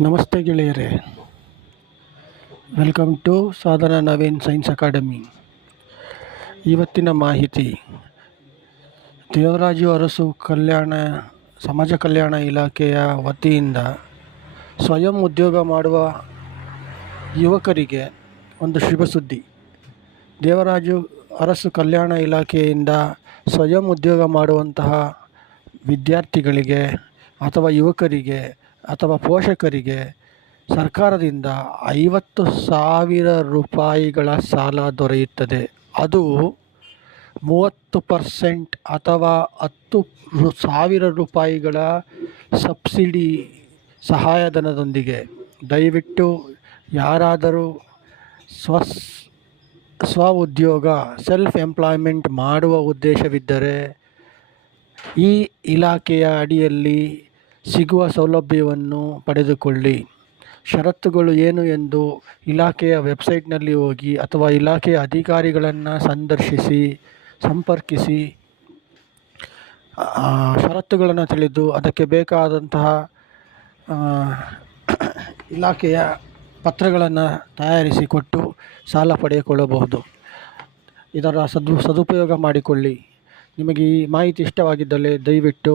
ನಮಸ್ತೆ ಗೆಳೆಯರೇ. Welcome to Sadhana Naveen science academy ಇವತ್ತಿನ ಮಾಹಿತಿ, ದೇವರಾಜು ಅರಸು ಕಲ್ಯಾಣ, ಸಮಾಜ ಕಲ್ಯಾಣ ಇಲಾಖೆಯ ವತಿಯಿಂದ ಸ್ವಯಂ ಉದ್ಯೋಗ ಮಾಡುವ ಯುವಕರಿಗೆ ಒಂದು ಶುಭ ಸುದ್ದಿ. ದೇವರಾಜು ಅರಸು ಕಲ್ಯಾಣ ಇಲಾಖೆಯಿಂದ ಸ್ವಯಂ ಉದ್ಯೋಗ ಮಾಡುವಂತಹ ವಿದ್ಯಾರ್ಥಿಗಳಿಗೆ ಅಥವಾ ಯುವಕರಿಗೆ ಅಥವಾ ಪೋಷಕರಿಗೆ ಸರ್ಕಾರದಿಂದ ಐವತ್ತು ಸಾವಿರ ರೂಪಾಯಿಗಳ ಸಾಲ ದೊರೆಯುತ್ತದೆ. ಅದು ಮೂವತ್ತು ಪರ್ಸೆಂಟ್ ಅಥವಾ ಹತ್ತು ಸಾವಿರ ರೂಪಾಯಿಗಳ ಸಬ್ಸಿಡಿ ಸಹಾಯಧನದೊಂದಿಗೆ. ದಯವಿಟ್ಟು ಯಾರಾದರೂ ಸ್ವ ಸ್ವ ಉದ್ಯೋಗ ಸೆಲ್ಫ್ ಎಂಪ್ಲಾಯ್ಮೆಂಟ್ ಮಾಡುವ ಉದ್ದೇಶವಿದ್ದರೆ ಈ ಇಲಾಖೆಯ ಅಡಿಯಲ್ಲಿ ಸಿಗುವ ಸೌಲಭ್ಯವನ್ನು ಪಡೆದುಕೊಳ್ಳಿ. ಷರತ್ತುಗಳು ಏನು ಎಂದು ಇಲಾಖೆಯ ವೆಬ್ಸೈಟ್ನಲ್ಲಿ ಹೋಗಿ ಅಥವಾ ಇಲಾಖೆಯ ಅಧಿಕಾರಿಗಳನ್ನು ಸಂದರ್ಶಿಸಿ, ಸಂಪರ್ಕಿಸಿ ಷರತ್ತುಗಳನ್ನು ತಿಳಿದು ಅದಕ್ಕೆ ಬೇಕಾದಂತಹ ಇಲಾಖೆಯ ಪತ್ರಗಳನ್ನು ತಯಾರಿಸಿ ಕೊಟ್ಟು ಸಾಲ ಪಡೆದುಕೊಳ್ಳಬಹುದು. ಇದರ ಸದು ಸದುಪಯೋಗ ಮಾಡಿಕೊಳ್ಳಿ. ನಿಮಗೆ ಈ ಮಾಹಿತಿ ಇಷ್ಟವಾಗಿದ್ದಲ್ಲಿ ದಯವಿಟ್ಟು